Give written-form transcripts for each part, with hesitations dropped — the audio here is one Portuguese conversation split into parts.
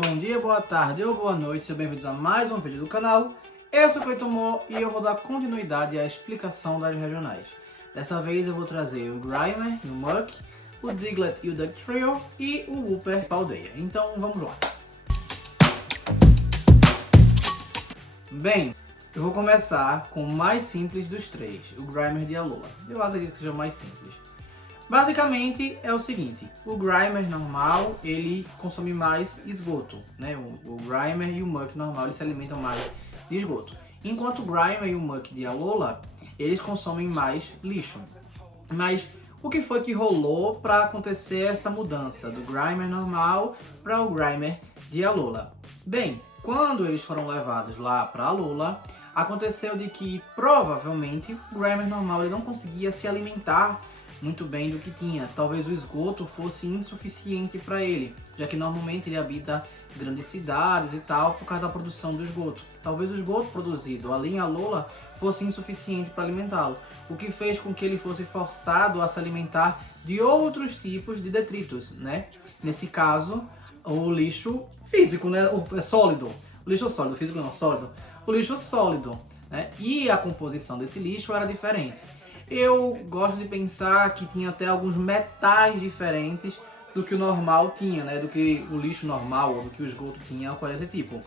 Bom dia, boa tarde ou boa noite, sejam bem-vindos a mais um vídeo do canal. Eu sou o Cleiton Mo e eu vou dar continuidade à explicação das regionais. Dessa vez eu vou trazer o Grimer e o Muk, o Diglett e o Dugtrio e o Wooper para a aldeia. Então vamos lá. Bem, eu vou começar com o mais simples dos três, o Grimer de Alola. Eu acredito que seja o mais simples. Basicamente é o seguinte, o Grimer normal ele consome mais esgoto, né? O Grimer e o Muk normal eles se alimentam mais de esgoto. Enquanto o Grimer e o Muk de Alola, eles consomem mais lixo. Mas o que foi que rolou para acontecer essa mudança do Grimer normal para o Grimer de Alola? Bem, quando eles foram levados lá para Alola, aconteceu de que provavelmente o Grimer normal ele não conseguia se alimentar muito bem do que tinha. Talvez o esgoto fosse insuficiente para ele, já que normalmente ele habita grandes cidades e tal por causa da produção do esgoto. Talvez o esgoto produzido ali em Alola fosse insuficiente para alimentá-lo, o que fez com que ele fosse forçado a se alimentar de outros tipos de detritos, né? Nesse caso, o lixo físico, né? O sólido. O lixo sólido, físico não, sólido. O lixo sólido, né? E a composição desse lixo era diferente. Eu gosto de pensar que tinha até alguns metais diferentes do que o normal tinha, né? Do que o lixo normal ou do que o esgoto tinha, coisa desse tipo.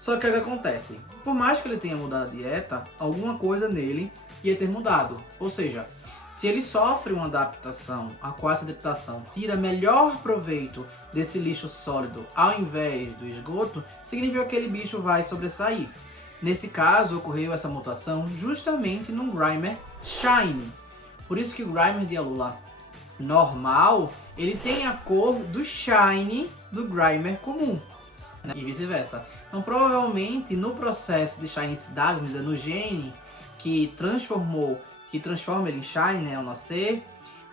Só que o que acontece? Por mais que ele tenha mudado a dieta, alguma coisa nele ia ter mudado. Ou seja, se ele sofre uma adaptação, a qual essa adaptação tira melhor proveito desse lixo sólido ao invés do esgoto, significa que aquele bicho vai sobressair. Nesse caso, ocorreu essa mutação justamente no Grimer Shiny. Por isso que o Grimer de Alola normal, ele tem a cor do Shiny do Grimer comum, né? E vice-versa. Então, provavelmente, no processo de Shinicidade, vamos dizer, no gene que transforma ele em Shiny, né, ao nascer,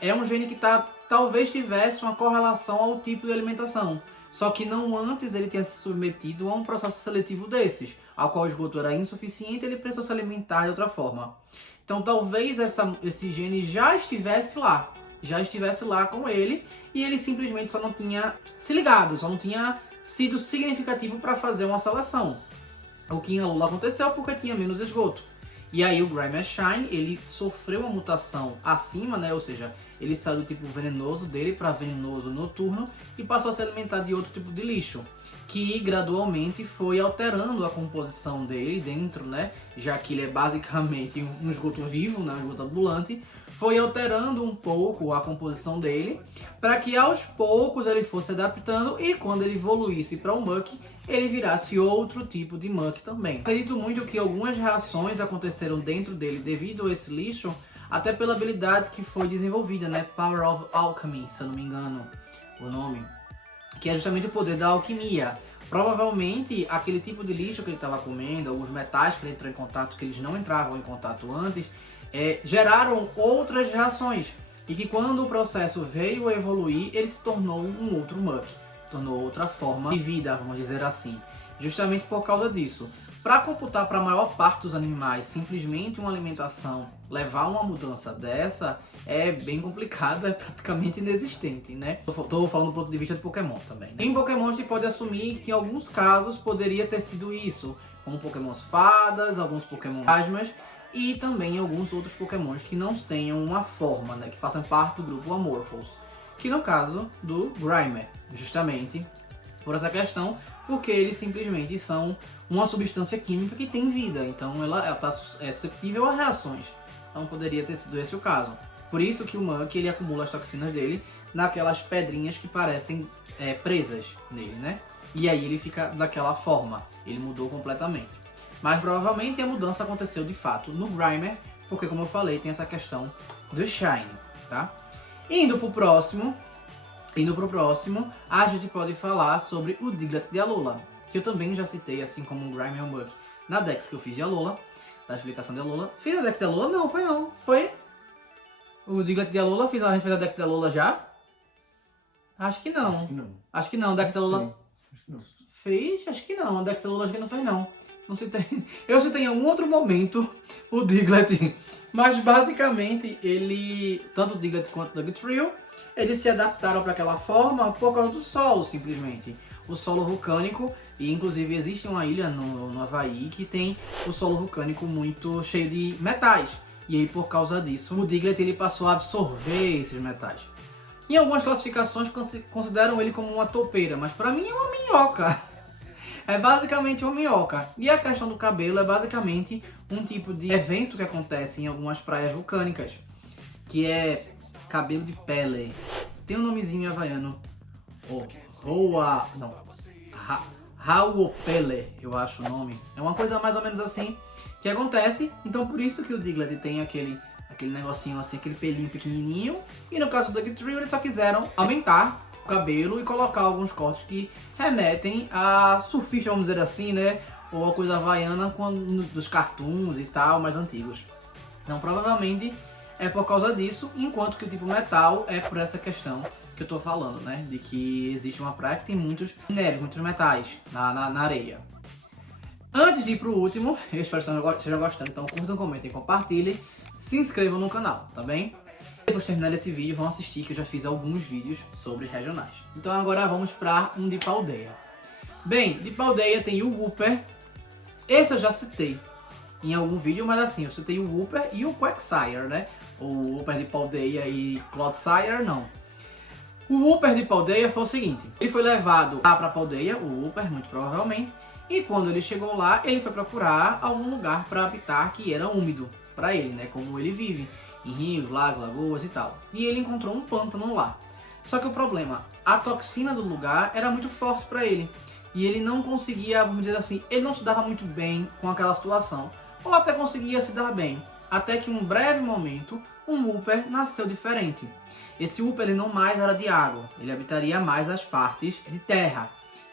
é um gene que talvez tivesse uma correlação ao tipo de alimentação. Só que não antes ele tenha se submetido a um processo seletivo desses, ao qual o esgoto era insuficiente, ele precisou se alimentar de outra forma. Então talvez esse gene já estivesse lá com ele, e ele simplesmente só não tinha se ligado, só não tinha sido significativo para fazer uma seleção. O que em Alola aconteceu porque tinha menos esgoto. E aí o Grimer Shine, ele sofreu uma mutação acima, né? Ou seja, ele saiu do tipo venenoso dele para venenoso noturno e passou a se alimentar de outro tipo de lixo, que gradualmente foi alterando a composição dele dentro, né? Já que ele é basicamente um esgoto vivo, né? Um esgoto ambulante, foi alterando um pouco a composição dele para que aos poucos ele fosse adaptando e quando ele evoluísse para um Muk, ele virasse outro tipo de Muk também. Acredito muito que algumas reações aconteceram dentro dele devido a esse lixo, até pela habilidade que foi desenvolvida, né? Power of Alchemy, se eu não me engano o nome, que é justamente o poder da alquimia. Provavelmente aquele tipo de lixo que ele estava comendo, alguns metais que ele entrou em contato que eles não entravam em contato antes, geraram outras reações. E que quando o processo veio a evoluir, ele se tornou um outro Muk. Tornou outra forma de vida, vamos dizer assim. Justamente por causa disso. Para computar para a maior parte dos animais simplesmente uma alimentação, levar uma mudança dessa, é bem complicado, é praticamente inexistente, né? Estou falando do ponto de vista de Pokémon também, né? Em Pokémon a gente pode assumir que em alguns casos poderia ter sido isso, como Pokémons fadas, alguns Pokémon fantasmas e também alguns outros Pokémons que não tenham uma forma, né? Que façam parte do grupo Amorphous, que no caso do Grimer, justamente por essa questão, porque eles simplesmente são uma substância química que tem vida, então ela é suscetível a reações. Então poderia ter sido esse o caso. Por isso que o Muk ele acumula as toxinas dele naquelas pedrinhas que parecem presas nele, né? E aí ele fica daquela forma, ele mudou completamente. Mas provavelmente a mudança aconteceu de fato no Grimer, porque como eu falei, tem essa questão do Shine, tá? Indo pro próximo, a gente pode falar sobre o Diglett de Alola, que eu também já citei, assim como o Grimer e o Muk, na Dex que eu fiz de Alola, da explicação de Alola. Fiz a Dex de Alola? Não, foi não. Foi o Diglett de Alola, a gente fez a Dex de Alola já? Acho que não. Acho que não, Dex de Alola... Acho que não. Fez? Acho que não, a Dex de Alola acho que não fez não. Não citei. Eu citei em algum outro momento o Diglett, mas basicamente ele, tanto o Diglett quanto o Dugtrio, eles se adaptaram para aquela forma por causa do solo, simplesmente. o solo vulcânico, e inclusive existe uma ilha no Havaí que tem o solo vulcânico muito cheio de metais. E aí por causa disso, o Diglett ele passou a absorver esses metais. Em algumas classificações consideram ele como uma toupeira, mas pra mim é uma minhoca. É basicamente uma minhoca. E a questão do cabelo é basicamente um tipo de evento que acontece em algumas praias vulcânicas, que é cabelo de pele. Tem um nomezinho havaiano. Hauopele, eu acho o nome. É uma coisa mais ou menos assim que acontece. Então por isso que o Diglett tem aquele negocinho assim, aquele pelinho pequenininho. E no caso do Dugtrio eles só quiseram aumentar o cabelo e colocar alguns cortes que remetem a surfista, vamos dizer assim, né? Ou a coisa havaiana dos cartoons e tal, mais antigos. Então provavelmente é por causa disso, enquanto que o tipo metal é por essa questão que eu tô falando, né? De que existe uma praia que tem muitos minérios, muitos metais na areia. Antes de ir pro último, eu espero que estejam gostando, então curtam, comentem, compartilhem, se inscrevam no canal, tá bem? Depois de terminar esse vídeo, vão assistir que eu já fiz alguns vídeos sobre regionais. Então agora vamos para um de Paldea. Bem, de Paldea tem o Whooper. Esse eu já citei em algum vídeo, mas assim, eu citei o Whooper e o Quagsire, né? O Whooper de Paldea e Clodsire, não. O Whooper de Paldea foi o seguinte, ele foi levado lá para Paldea, o Whooper, muito provavelmente, e quando ele chegou lá, ele foi procurar algum lugar para habitar que era úmido para ele, né? Como ele vive em rios, lagos, lagoas e tal. E ele encontrou um pântano lá. Só que o problema, a toxina do lugar era muito forte para ele. E ele não conseguia, vamos dizer assim, ele não se dava muito bem com aquela situação. Ou até conseguia se dar bem. Até que em um breve momento, um Whooper nasceu diferente. Esse Whooper ele não mais era de água, ele habitaria mais as partes de terra.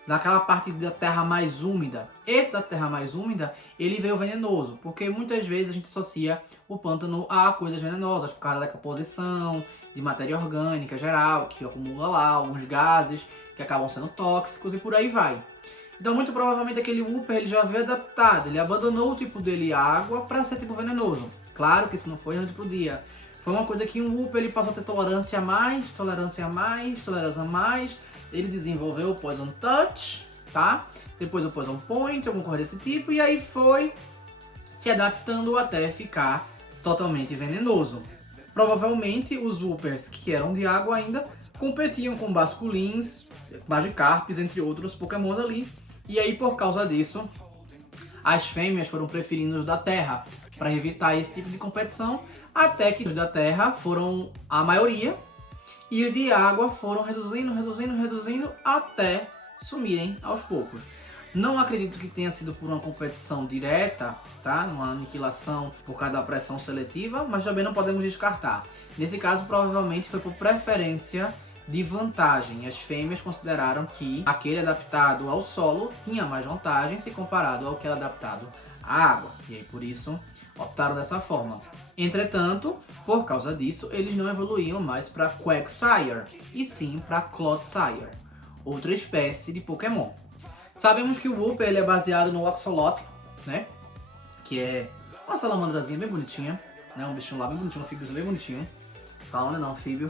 Naquela parte da terra mais úmida. Esse da terra mais úmida, ele veio venenoso, porque muitas vezes a gente associa o pântano a coisas venenosas, por causa da decomposição, de matéria orgânica geral, que acumula lá, alguns gases que acabam sendo tóxicos e por aí vai. Então muito provavelmente aquele Whooper ele já veio adaptado, ele abandonou o tipo dele água para ser tipo venenoso. Claro que isso não foi noite pro dia. Foi uma coisa que um Whooper ele passou a ter tolerância a mais, tolerância a mais, tolerância a mais. Ele desenvolveu o Poison Touch, tá? Depois o Poison Point, alguma coisa desse tipo. E aí foi se adaptando até ficar totalmente venenoso. Provavelmente os Whoopers que eram de água ainda competiam com Basculins, Magikarps, entre outros Pokémon ali. E aí por causa disso, as fêmeas foram preferindo os da terra para evitar esse tipo de competição. Até que os da terra foram a maioria. E os de água foram reduzindo até sumirem aos poucos. Não acredito que tenha sido por uma competição direta, tá? Uma aniquilação por causa da pressão seletiva, mas também não podemos descartar. Nesse caso, provavelmente foi por preferência de vantagem. As fêmeas consideraram que aquele adaptado ao solo tinha mais vantagem se comparado ao que era adaptado à água. E aí, por isso, optaram dessa forma. Entretanto, por causa disso, eles não evoluíam mais para Quagsire, e sim para Clodsire, outra espécie de Pokémon. Sabemos que o Whooper ele é baseado no Axolotl, né? Que é uma salamandrazinha bem bonitinha, né? Um bichinho lá bem bonitinho, um anfíbio bem bonitinho. Fauna não, anfíbio.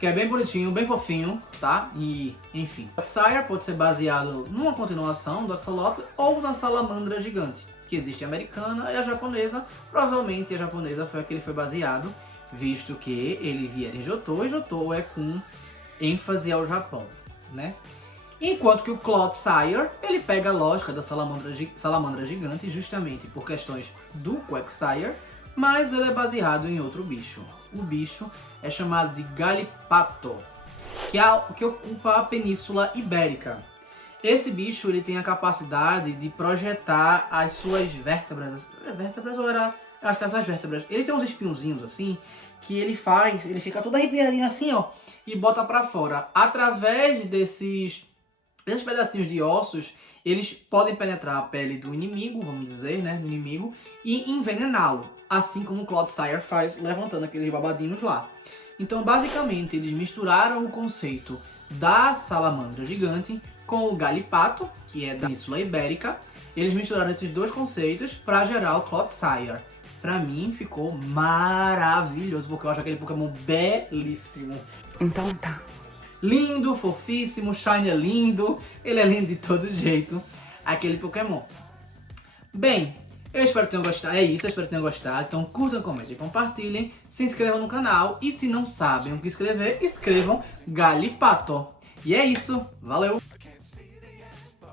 Que é bem bonitinho, bem fofinho, tá? E, enfim. O Quagsire pode ser baseado numa continuação do Axolotl ou na salamandra gigante, que existe a americana e a japonesa. Provavelmente a japonesa foi a que ele foi baseado, visto que ele vier em Johto, e Johto é com ênfase ao Japão, né? Enquanto que o Clodsire, ele pega a lógica da salamandra gigante justamente por questões do Quagsire, mas ele é baseado em outro bicho. O bicho é chamado de Galipato, que ocupa a Península Ibérica. Esse bicho ele tem a capacidade de projetar as suas vértebras. Vértebras ou era? Acho que essas vértebras. Ele tem uns espinhozinhos assim que ele fica todo arrepiadinho assim, ó, e bota pra fora. Através desses pedacinhos de ossos, eles podem penetrar a pele do inimigo, vamos dizer, né, do inimigo, e envenená-lo. Assim como o Clodsire faz, levantando aqueles babadinhos lá. Então, basicamente, eles misturaram o conceito da salamandra gigante com o Galipato, que é da Península Ibérica. Eles misturaram esses dois conceitos para gerar o Clodsire. Pra mim, ficou maravilhoso, porque eu acho aquele Pokémon belíssimo. Então tá. lindo, fofíssimo, Shine é lindo, ele é lindo de todo jeito, aquele Pokémon. Bem, eu espero que tenham gostado, é isso, eu espero que tenham gostado, então curtam, comentem, compartilhem, se inscrevam no canal e se não sabem o que escrever, escrevam Galipato. E é isso, valeu!